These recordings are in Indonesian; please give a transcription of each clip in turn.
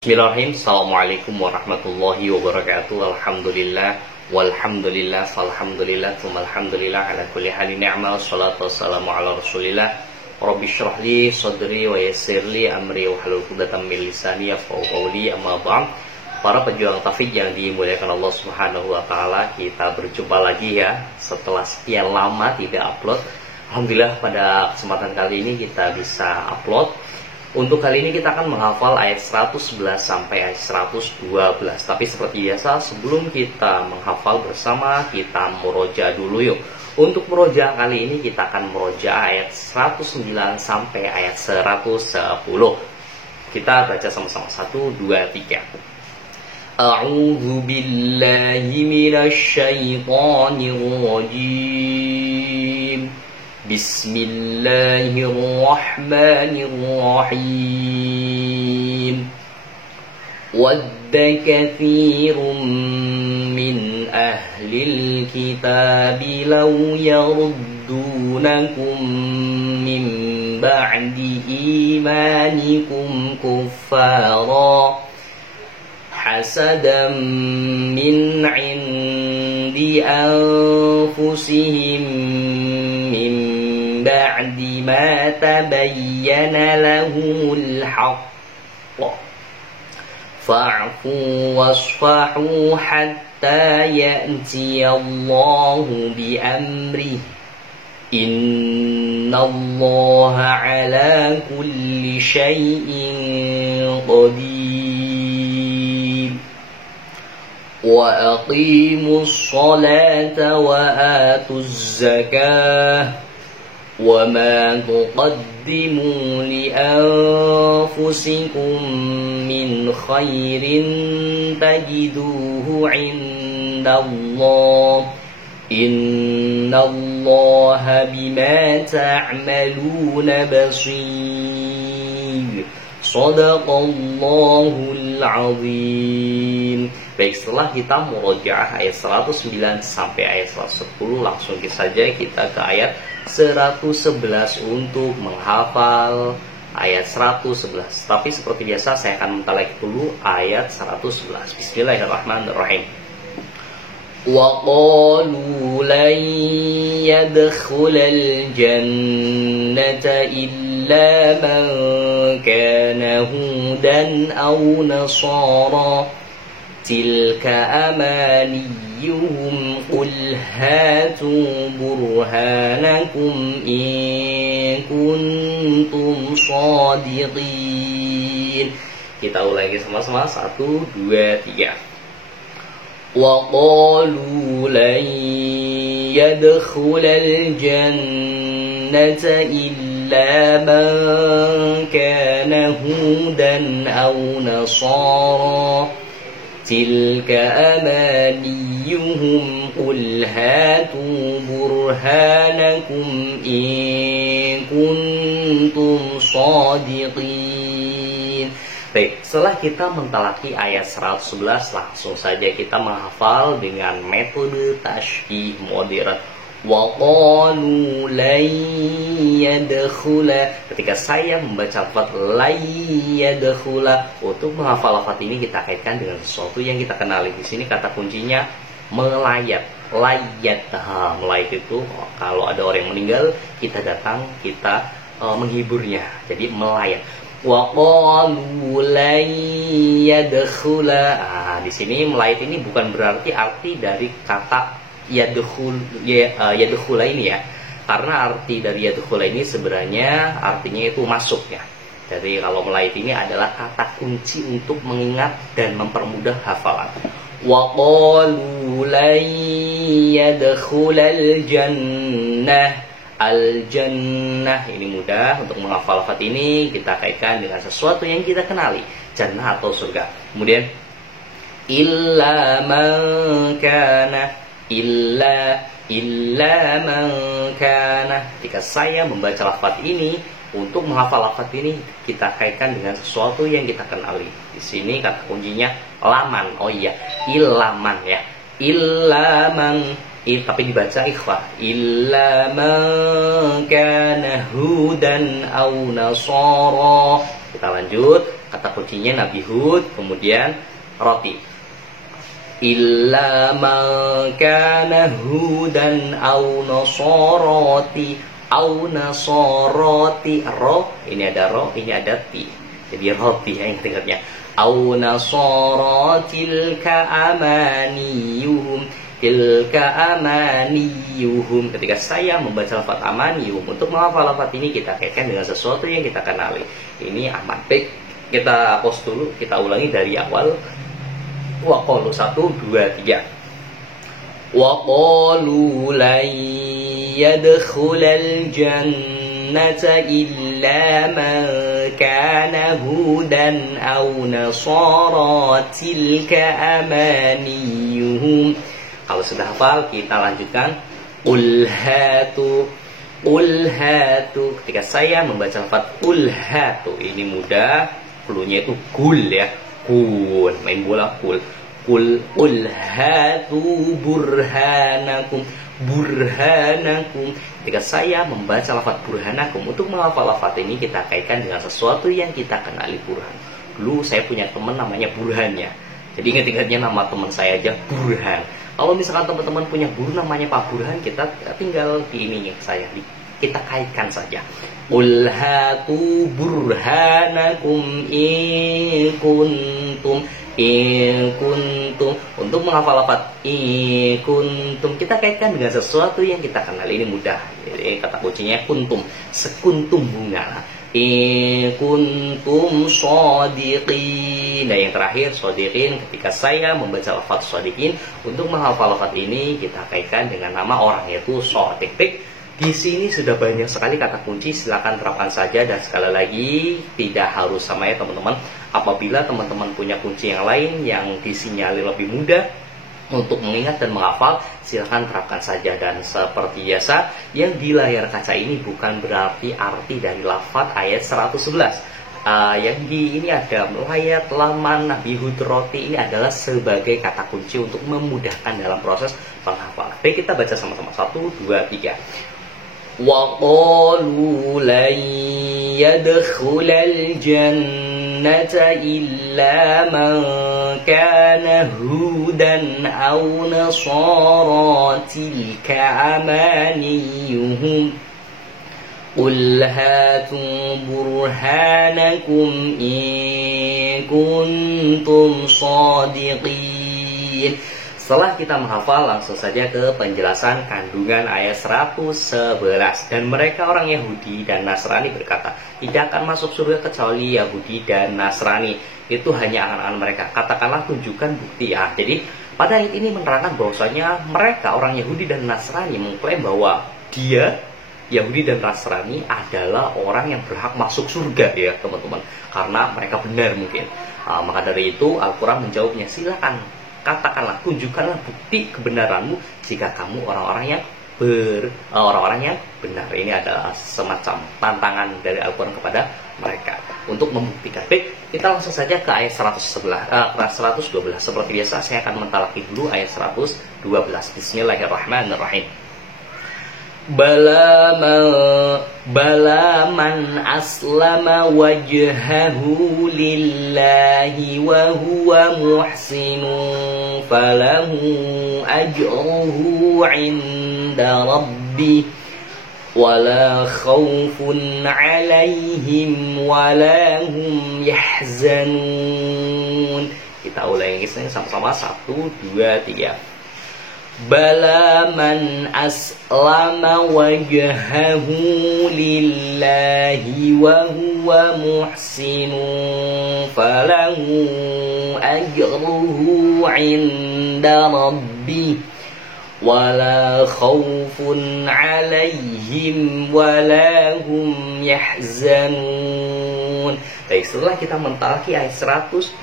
Bismillahirrahmanirrahim. Assalamualaikum warahmatullahi wabarakatuh. Alhamdulillah walhamdulillah falhamdulillah tsumalhamdulillah ala kulli halin ni'mal salatu wassalamu ala rasulillah. Rabbi shrah li sadri wa yassir li amri wahlul 'uqdatam min lisani yafqahu qawli. Amma ba'd. Para pejuang taufik yang dimuliakan Allah Subhanahu wa taala, kita berjumpa lagi ya setelah sekian lama tidak upload. Alhamdulillah pada kesempatan kali ini kita bisa upload. Untuk kali ini kita akan menghafal ayat 111 sampai ayat 112. Tapi seperti biasa sebelum kita menghafal bersama, kita muroja dulu yuk. Untuk muroja kali ini kita akan muroja ayat 109 sampai ayat 110. Kita baca sama-sama. 1, 2, 3. A'udzu billahi minasy syaithanir rajim. Bismillahirrahmanirrahim. Wadda katsirun min ahlil kitabi law yaruddunakum min ba'di imanikum kuffara hasadan min 'indi anfusihim min ba'di ma tabayyana lahumul haqq fa'fu wasfahu hatta ya'tiyallahu bi amrihi innallaha ala kulli syai'in qadir wa aqimus salata wa atuz zakah wa ma tuqaddimu li anfusikum min khairin tajiduhu 'indallah innallaha bima ta'maluna basir. Shadaqallahul azim. Baik, setelah kita murojaah ayat 109 sampai ayat 110, langsung saja kita ke ayat 111 untuk menghafal ayat 111. Tapi seperti biasa saya akan mentalek dulu ayat 111. Bismillahirrahmanirrahim. Wa qalu lan yadkhulal jannata illa man kana hudan aw nasara tilka amaniyuhum qul hatu burhanakum in kuntum shadiqin. Kita ulangi sama-sama. 1, 2, 3. Wa qalu lan yadkhulal jannata illa man kana hudan aw nasara tilka amaniyuhum qul hatu burhanakum in kuntum shadiqin. Baik, setelah kita mentalaki ayat 111, langsung saja kita menghafal dengan metode tasybih modern. Wa qalu lan yadkhula. Ketika saya membaca lafaz lan yadkhula, untuk menghafal lafaz ini kita kaitkan dengan sesuatu yang kita kenali. Di sini kata kuncinya melayat. Layat. Melayat itu kalau ada orang yang meninggal, kita datang, kita menghiburnya. Jadi melayat. Wa qalu lan yadkhula. Di sini melayat ini bukan berarti arti dari kata yadkhula ini ya. Karena arti dari yadkhula ini sebenarnya artinya itu masuk ya. Jadi kalau melayat ini adalah kata kunci untuk mengingat dan mempermudah hafalan. Wa qalu lan yadkhulal jannah. Al-jannah ini mudah untuk menghafal lafaz ini, kita kaitkan dengan sesuatu yang kita kenali, jannah atau surga. Kemudian illa man kana, illa man kana. Ketika saya membaca lafaz ini, untuk menghafal lafaz ini kita kaitkan dengan sesuatu yang kita kenali. Di sini kata kuncinya laman. Oh iya, ilaman ya. Illa man Tapi dibaca ikhfa. Illa man kana hudan aw nasara. Kita lanjut. Kata kuncinya Nabi Hud, kemudian roti. Illa man kana hudan aw nasarati. Aw nasarati. Ro, ini ada ro, ini ada ti. Jadi roti ya ingatnya. Aw nasaratil ka amaniyuhum. Tilka amaniyuhum. Ketika saya membaca lafaz amaniyuhum, untuk menghafal lafaz ini kita kaitkan dengan sesuatu yang kita kenali. Ini aman. Baik, kita pause dulu, kita ulangi dari awal. Wa qalu 1 2 3. Wa qalu lan yadkhulal jannata illa man kana hudan aw nasara tilka amaniyuhum. Kalau sudah hafal, kita lanjutkan. Qul hatu. Qul hatu. Ketika saya membaca lafaz qul hatu, ini mudah. Klunya itu kul ya. Kul. Main bola kul. Qul hatu burhanakum. Burhanakum. Ketika saya membaca lafaz burhanakum, untuk menghafal lafaz ini kita kaitkan dengan sesuatu yang kita kenali burhan. Dulu saya punya teman namanya Burhannya. Jadi ingat-ingatnya nama teman saya aja Burhan. Kalau misalkan teman-teman punya guru namanya Pak Burhan, kita tinggal di ininya saya, kita kaitkan saja. Qul hatu burhanakum in kuntum. Untuk menghafal lafaz in kuntum, kita kaitkan dengan sesuatu yang kita kenal. Ini mudah. Jadi kata kuncinya kuntum, sekuntum bunga. In kuntum shadiqin. Nah yang terakhir shadiqin, ketika saya membaca lafaz shadiqin, untuk menghafal lafaz ini kita kaitkan dengan nama orang, yaitu shadiq. Di sini sudah banyak sekali kata kunci, silakan terapkan saja. Dan sekali lagi tidak harus sama ya teman-teman. Apabila teman-teman punya kunci yang lain yang disinyalir lebih mudah untuk mengingat dan menghafal, silahkan terapkan saja. Dan seperti biasa, yang di layar kaca ini bukan berarti arti dari lafaz ayat 111. Yang di ini ada layat laman Nabi Hud roti, ini adalah sebagai kata kunci untuk memudahkan dalam proses penghafalan. Baik, kita baca sama-sama. 1 2 3. Wa qalu lan yadkhulal jannata illa man kana hudan aw nasara tilka amaniyuhum. Qul hatu burhanakum in kuntum shadiqin. Setelah kita menghafal, langsung saja ke penjelasan kandungan ayat 111. Dan mereka orang Yahudi dan Nasrani berkata, tidak akan masuk surga kecuali Yahudi dan Nasrani. Itu hanya angan-angan mereka. Katakanlah, tunjukkan bukti. Jadi pada ayat ini menerangkan bahwasanya mereka orang Yahudi dan Nasrani mengklaim bahwa dia Yahudi dan Nasrani adalah orang yang berhak masuk surga ya teman-teman. Karena mereka benar mungkin. Maka dari itu Al-Quran menjawabnya, silakan katakanlah, tunjukkanlah bukti kebenaranmu jika kamu orang-orang yang benar. Ini adalah semacam tantangan dari Al-Quran kepada mereka untuk membuktikan. Baik, kita langsung saja ke ayat 112. Seperti biasa saya akan mentalaki dulu ayat 112. Bismillahirrahmanirrahim. Bala man aslama wajhahu lillahi wa huwa muhsinun falahu ajruhu 'inda rabbih wala khawfun 'alaihim wala hum yahzanun. Kita ulangi sama-sama. 1 2 3. Bala man aslama wajhahu lillahi wa huwa muhsinun falahu ajruhu 'inda rabbih wala khawfun 'alaihim wala hum yahzanun. Baik, setelah kita mentalaki ayat 112,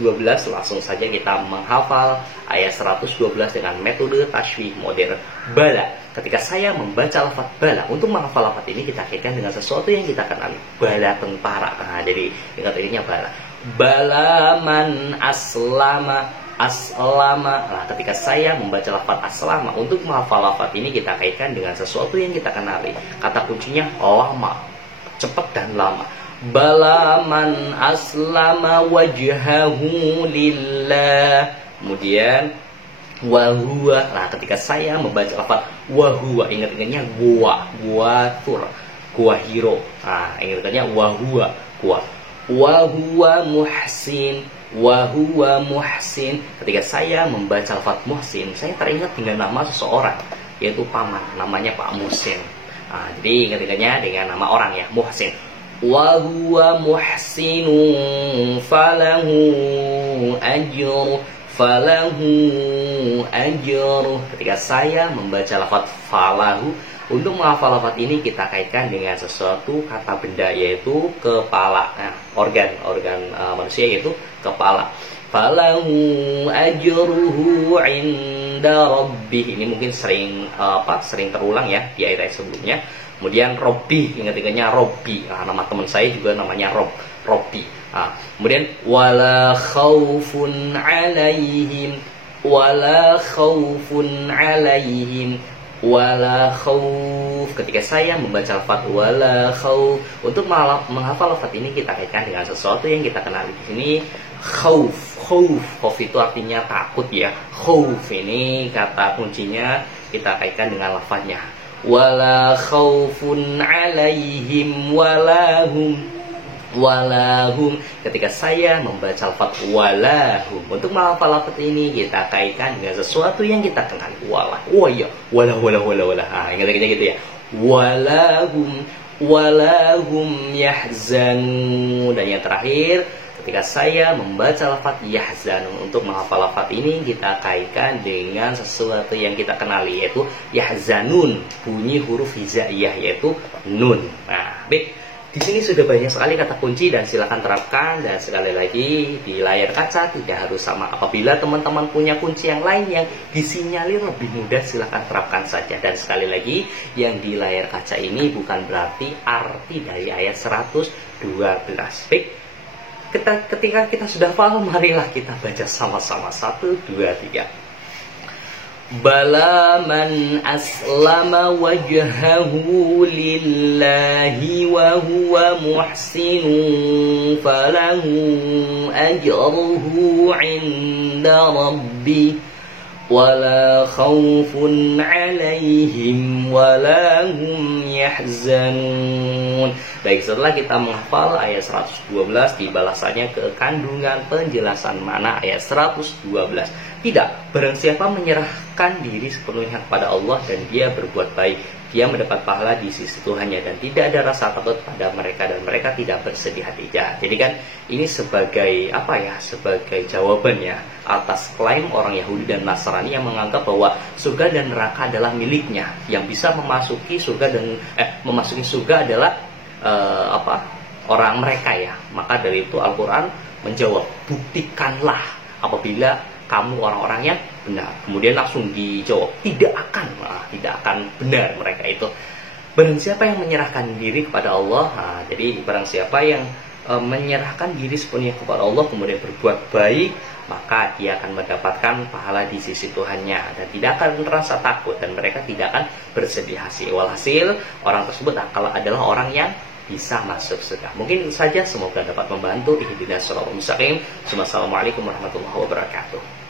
langsung saja kita menghafal ayat 112 dengan metode tajwid modern. Bala. Ketika saya membaca lafaz bala, untuk menghafal lafaz ini kita kaitkan dengan sesuatu yang kita kenali. Bala tentara. Jadi ingat ininya bala. Bala man aslama. aslama. Nah, ketika saya membaca lafaz aslama, untuk menghafal lafaz ini kita kaitkan dengan sesuatu yang kita kenali. Kata kuncinya lama, cepat dan lama. Balaman aslama wajhahu lillah. Kemudian wahuwa. Nah, ketika saya membaca lafaz wahuwa, ingat-ingatnya gua tur, gua hiro. Nah, ingat-ingatnya wahuwa, gua. Wahuwa muhsin, wahuwa muhsin. Ketika saya membaca lafaz muhsin, saya teringat dengan nama seseorang, yaitu paman, namanya Pak Muhsin. Nah, jadi ingat-ingatnya dengan nama orang ya, Muhsin. Wa huwa muhsinun falahu ajru, falahu ajru. Ketika saya membaca lafaz falahu, untuk menghafal lafaz ini kita kaitkan dengan sesuatu kata benda, yaitu kepala. Nah, organ manusia yaitu kepala. Falahu ajruhu inda rabbih. Ini mungkin sering terulang ya di ayat sebelumnya. Kemudian Robbi, ingat-ingatnya Robbi. Nah, nama teman saya juga namanya Robbi. Nah, kemudian wala khaufun alaihim, wala khaufun alaihim, wala khauf. Ketika saya membaca lafaz wala khauf, untuk menghafal lafaz ini kita kaitkan dengan sesuatu yang kita kenali. Di sini khauf itu artinya takut ya. Khauf ini kata kuncinya kita kaitkan dengan lafaznya. Wala khaufun alaihim walahum. Ketika saya membaca lafaz walahum, untuk menghafal lafaz ini kita kaitkan dengan sesuatu yang kita kenal. Walah. Oh iya, walah. Ah, ingat-ingatnya gitu ya. Walahum yahzanun. Dan yang terakhir, ketika saya membaca lafaz yahzanun, untuk menghafal lafaz ini kita kaitkan dengan sesuatu yang kita kenali, yaitu yahzanun, bunyi huruf hijaiyah yaitu nun. Nah, baik. Di sini sudah banyak sekali kata kunci dan silakan terapkan. Dan sekali lagi di layar kaca tidak harus sama. Apabila teman-teman punya kunci yang lain yang disinyalir lebih mudah, silakan terapkan saja. Dan sekali lagi, yang di layar kaca ini bukan berarti arti dari ayat 112. Baik. Ketika kita sudah paham, marilah kita baca sama-sama. 1, 2, 3. Bala man aslama wajhahu lillahi wa huwa muhsinun falahu ajruhu inda rabbih wala khawfun alaihim wala hum yahzanun. Baik, setelah kita menghafal ayat 112, di balasannya ke kandungan penjelasan mana ayat 112. Tidak, barang siapa menyerahkan diri sepenuhnya kepada Allah dan dia berbuat baik, dia mendapat pahala di sisi Tuhannya dan tidak ada rasa takut pada mereka dan mereka tidak bersedih hati. Jadi kan ini sebagai sebagai jawabannya atas klaim orang Yahudi dan Nasrani yang menganggap bahwa surga dan neraka adalah miliknya, yang bisa memasuki surga adalah orang mereka ya. Maka dari itu Al-Quran menjawab, buktikanlah apabila kamu orang-orang yang benar. Kemudian langsung dijawab, tidak akan benar mereka itu. Barang siapa yang menyerahkan diri kepada Allah, jadi barang siapa yang menyerahkan diri sepenuhnya kepada Allah kemudian berbuat baik, maka dia akan mendapatkan pahala di sisi Tuhannya dan tidak akan merasa takut dan mereka tidak akan bersedih hati. Walhasil orang tersebut adalah orang yang bisa masuk surga. Mungkin saja, semoga dapat membantu. Ihdinas shiratal mustaqim. Wassalamualaikum warahmatullahi wabarakatuh.